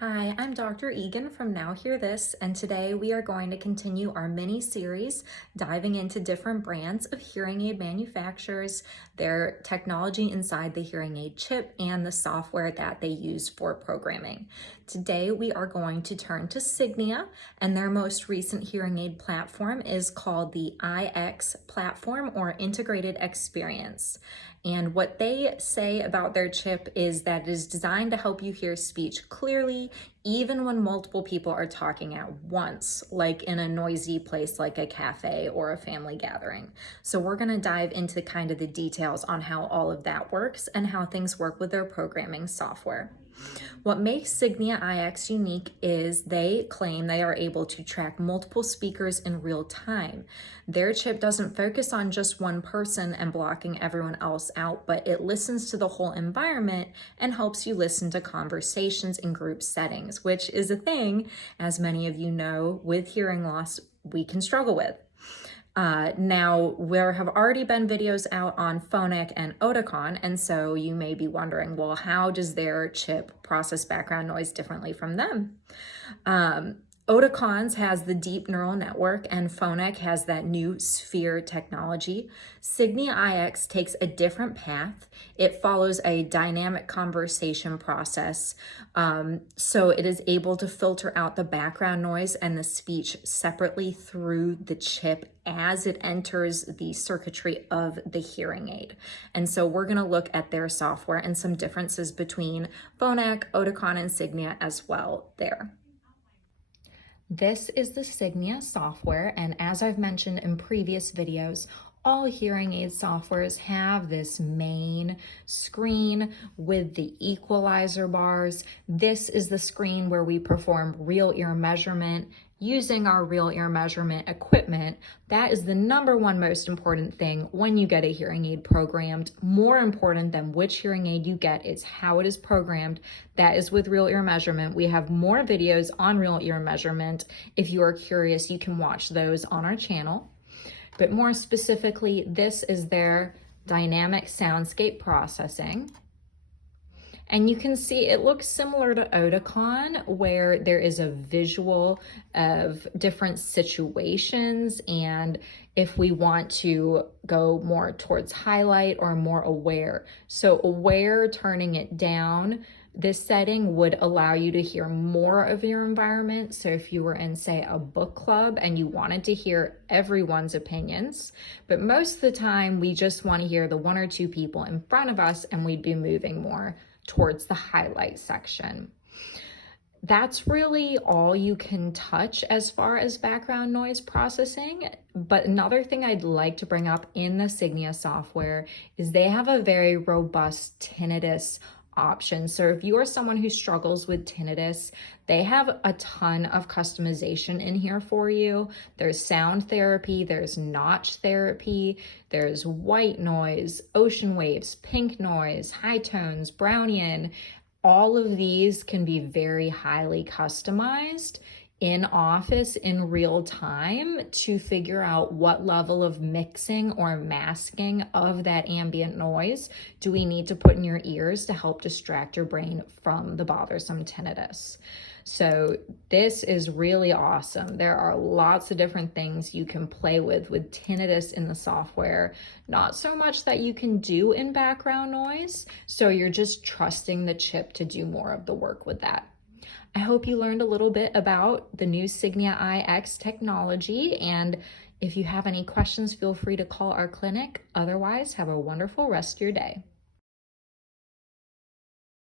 Hi, I'm Dr. Egan from Now Hear This, and today we are going to continue our mini-series diving into different brands of hearing aid manufacturers, their technology inside the hearing aid chip, and the software that they use for programming. Today we are going to turn to Signia, and their most recent hearing aid platform is called the IX platform, or Integrated Xperience. And what they say about their chip is that it is designed to help you hear speech clearly, even when multiple people are talking at once, like in a noisy place like a cafe or a family gathering. So we're going to dive into kind of the details on how all of that works and how things work with their programming software. What makes Signia IX unique is they claim they are able to track multiple speakers in real time. Their chip doesn't focus on just one person and blocking everyone else out, but it listens to the whole environment and helps you listen to conversations in group settings, which is a thing, as many of you know, with hearing loss we can struggle with. Now, there have already been videos out on Phonak and Oticon, and so you may be wondering, well, how does their chip process background noise differently from them? Oticon's has the deep neural network, and Phonak has that new sphere technology. Signia IX takes a different path. It follows a dynamic conversation process, so it is able to filter out the background noise and the speech separately through the chip as it enters the circuitry of the hearing aid. And so we're going to look at their software and some differences between Phonak, Oticon, and Signia as well there. This is the Signia software, and as I've mentioned in previous videos, all hearing aid softwares have this main screen with the equalizer bars. This is the screen where we perform real ear measurement using our real ear measurement equipment. That is the number one most important thing when you get a hearing aid programmed. More important than which hearing aid you get is how it is programmed. That is with real ear measurement. We have more videos on real ear measurement. If you are curious, you can watch those on our channel. But more specifically, this is their dynamic soundscape processing. And you can see it looks similar to Oticon, where there is a visual of different situations. And if we want to go more towards highlight or more aware. So aware, turning it down, this setting would allow you to hear more of your environment. So if you were in, say, a book club and you wanted to hear everyone's opinions, but most of the time we just want to hear the one or two people in front of us, and we'd be moving more towards the highlight section. That's really all you can touch as far as background noise processing. But another thing I'd like to bring up in the Signia software is they have a very robust tinnitus option. So if you are someone who struggles with tinnitus, they have a ton of customization in here for you. There's sound therapy, there's notch therapy, there's white noise, ocean waves, pink noise, high tones, Brownian. All of these can be very highly customized in office in real time to figure out what level of mixing or masking of that ambient noise do we need to put in your ears to help distract your brain from the bothersome tinnitus. So this is really awesome. There are lots of different things you can play with tinnitus in the software. Not so much that you can do in background noise, so you're just trusting the chip to do more of the work with that. I hope you learned a little bit about the new Signia IX technology, and if you have any questions, feel free to call our clinic. Otherwise, have a wonderful rest of your day.